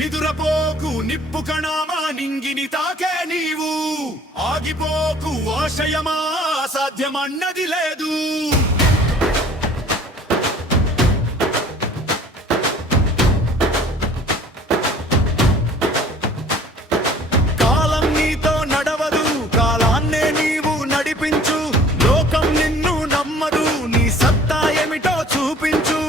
నిదురపోకు నిప్పు కణామా నింగిని తాకే నీవు ఆగిపోకు ఆశయమా సాధ్యమన్నది లేదు కాలం నీతో నడవదు కాలాన్నే నీవు నడిపించు లోకం నిన్ను నమ్మదు నీ సత్తా ఏమిటో చూపించు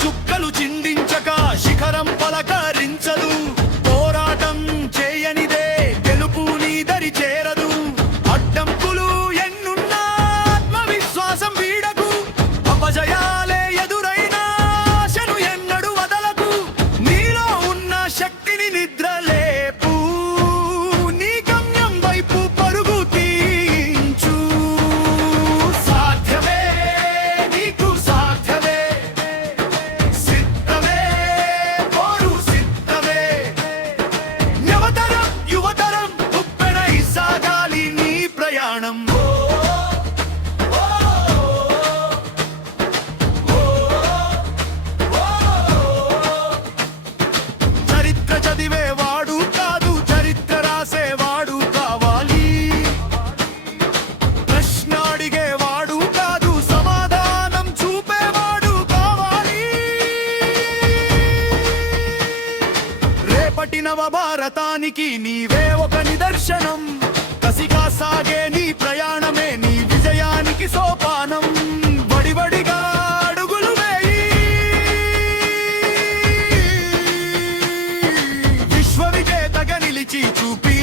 చుక్కలు చిందించక శిఖరం పలకరించదు పోరాటం చేయనిదే గెలుపు నీ దరి చేరదు అడ్డంకులు ఎన్నున్నా ఆత్మవిశ్వాసం వీడకు అపజయాలే ఎదురైనా ఆశను ఎన్నడు వదలకు నీలో ఉన్న శక్తిని నిద్రలేపు నీ గమ్యం వైపు పరుగు తీయించు సాధ్యమే నీకు సాధ్యమే చరిత్ర చదివేవాడు కాదు చరిత్ర రాసేవాడు కావాలి ప్రశ్న అడిగేవాడు కాదు సమాధానం చూపేవాడు కావాలి రేపటి నవ భారతానికి నీవే ఒక నిదర్శనం కసిగా సాగే నీ ప్రయాణమే నీ విజయానికి సోపానం వడివడిగా అడుగులు వేయి విశ్వ విజేతగా నిలిచి చూపి